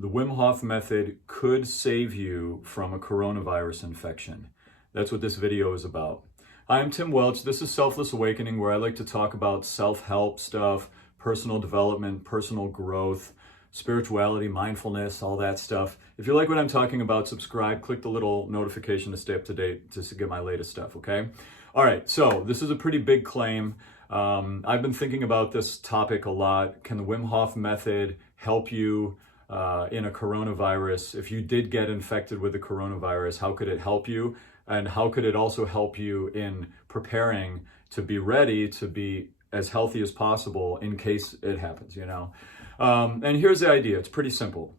The Wim Hof Method could save you from a coronavirus infection. That's what this video is about. Hi, I'm Tim Welch. This is Selfless Awakening, where I like to talk about self-help stuff, personal development, personal growth, spirituality, mindfulness, all that stuff. If you like what I'm talking about, subscribe, click the little notification to stay up to date to get my latest stuff, okay? All right, so this is a pretty big claim. I've been thinking about this topic a lot. Can the Wim Hof Method help you in a coronavirus? If you did get infected with the coronavirus, how could it help you? And how could it also help you in preparing to be ready to be as healthy as possible in case it happens, you know? And here's the idea. It's pretty simple.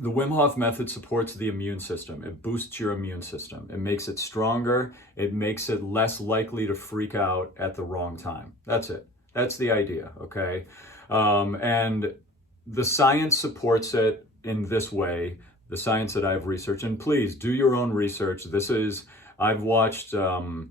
The Wim Hof Method supports the immune system. It boosts your immune system. It makes it stronger. It makes it less likely to freak out at the wrong time. That's it. That's the idea, okay? And the science supports it in this way, the science that I've researched. And please do your own research. I've watched 4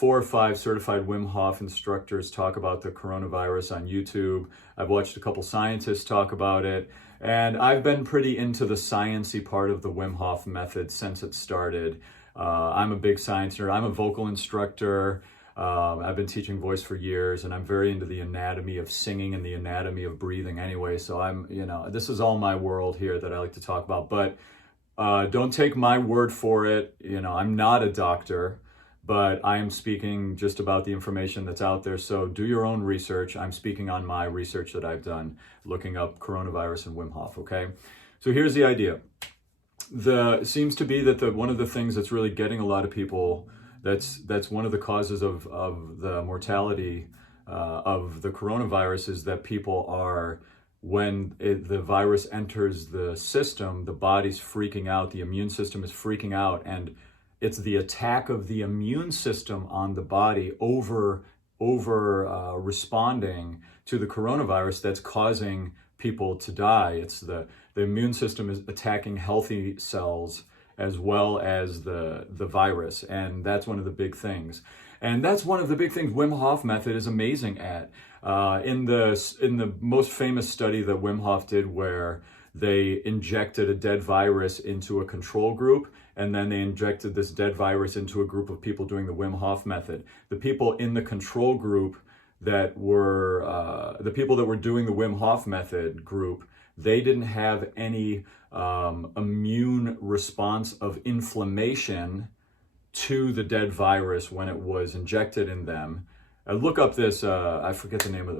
or 5 certified Wim Hof instructors talk about the coronavirus on YouTube. I've watched a couple scientists talk about it. And I've been pretty into the sciencey part of the Wim Hof Method since it started. I'm a big science nerd. I'm a vocal instructor. I've been teaching voice for years, and I'm very into the anatomy of singing and the anatomy of breathing anyway. So this is all my world here that I like to talk about. But don't take my word for it. I'm not a doctor, but I am speaking just about the information that's out there. So do your own research. I'm speaking on my research that I've done, looking up coronavirus and Wim Hof, okay? So here's the idea. It seems to be that one of the things that's really getting a lot of people, that's one of the causes of the mortality of the coronavirus, is that people are, when the virus enters the system, the body's freaking out, the immune system is freaking out, and it's the attack of the immune system on the body over responding to the coronavirus that's causing people to die. It's the immune system is attacking healthy cells as well as the virus, and that's one of the big things. And that's one of the big things Wim Hof Method is amazing at. In the most famous study that Wim Hof did, where they injected a dead virus into a control group, and then they injected this dead virus into a group of people doing the Wim Hof Method. The people in the control group that were, the people that were doing the Wim Hof Method group, they didn't have any immune response of inflammation to the dead virus when it was injected in them. Look up this, I forget the name of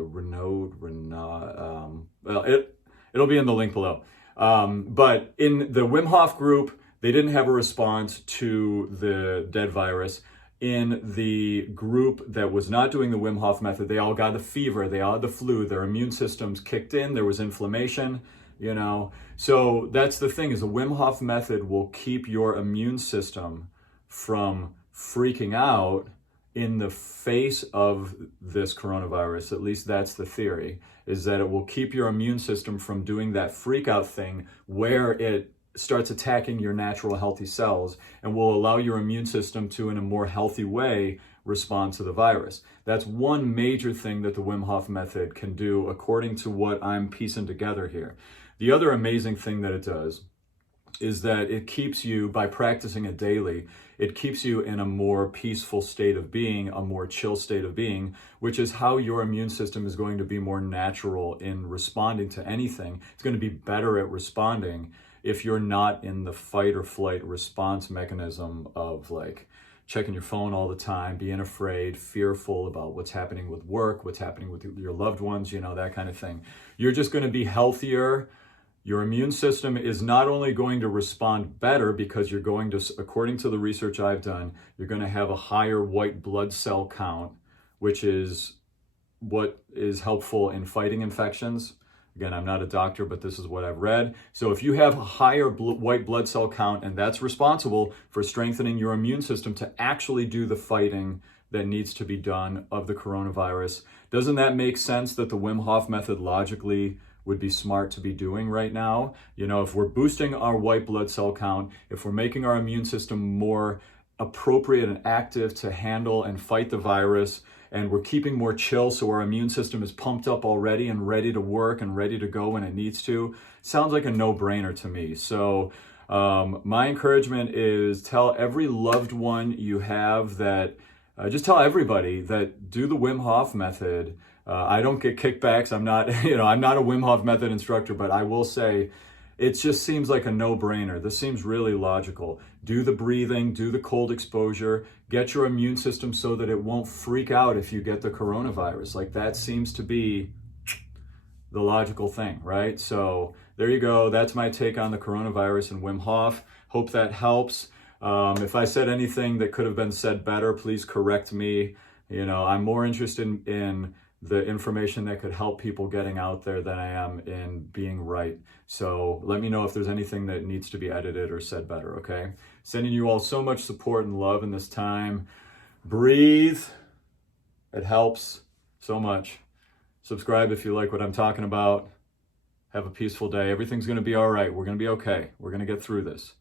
it'll be in the link below. But in the Wim Hof group, they didn't have a response to the dead virus. In the group that was not doing the Wim Hof Method, they all got the fever, they all had the flu, their immune systems kicked in, there was inflammation, So that's the thing, is the Wim Hof Method will keep your immune system from freaking out in the face of this coronavirus. At least that's the theory, is that it will keep your immune system from doing that freak out thing where it starts attacking your natural healthy cells, and will allow your immune system to, in a more healthy way, respond to the virus. That's one major thing that the Wim Hof Method can do, according to what I'm piecing together here. The other amazing thing that it does is that it keeps you, by practicing it daily, it keeps you in a more peaceful state of being, a more chill state of being, which is how your immune system is going to be more natural in responding to anything. It's going to be better at responding if you're not in the fight or flight response mechanism of like checking your phone all the time, being afraid, fearful about what's happening with work, what's happening with your loved ones, that kind of thing. You're just going to be healthier. Your immune system is not only going to respond better, because you're going to, according to the research I've done, you're going to have a higher white blood cell count, which is what is helpful in fighting infections. Again, I'm not a doctor, but this is what I've read. So if you have a higher white blood cell count, and that's responsible for strengthening your immune system to actually do the fighting that needs to be done of the coronavirus, doesn't that make sense that the Wim Hof Method logically would be smart to be doing right now? If we're boosting our white blood cell count, if we're making our immune system more appropriate and active to handle and fight the virus, and we're keeping more chill so our immune system is pumped up already and ready to work and ready to go when it needs to. Sounds like a no-brainer to me. So my encouragement is tell every loved one you have that, just tell everybody that do the Wim Hof Method. I don't get kickbacks. I'm not, I'm not a Wim Hof Method instructor, but I will say it just seems like a no-brainer. This seems really logical. Do the breathing, do the cold exposure, get your immune system so that it won't freak out if you get the coronavirus. Like that seems to be the logical thing, right? So there you go. That's my take on the coronavirus and Wim Hof. Hope that helps. If I said anything that could have been said better, please correct me. I'm more interested in the information that could help people getting out there than I am in being right. So let me know if there's anything that needs to be edited or said better, okay? Sending you all so much support and love in this time. Breathe. It helps so much. Subscribe if you like what I'm talking about. Have a peaceful day. Everything's going to be all right. We're going to be okay. We're going to get through this.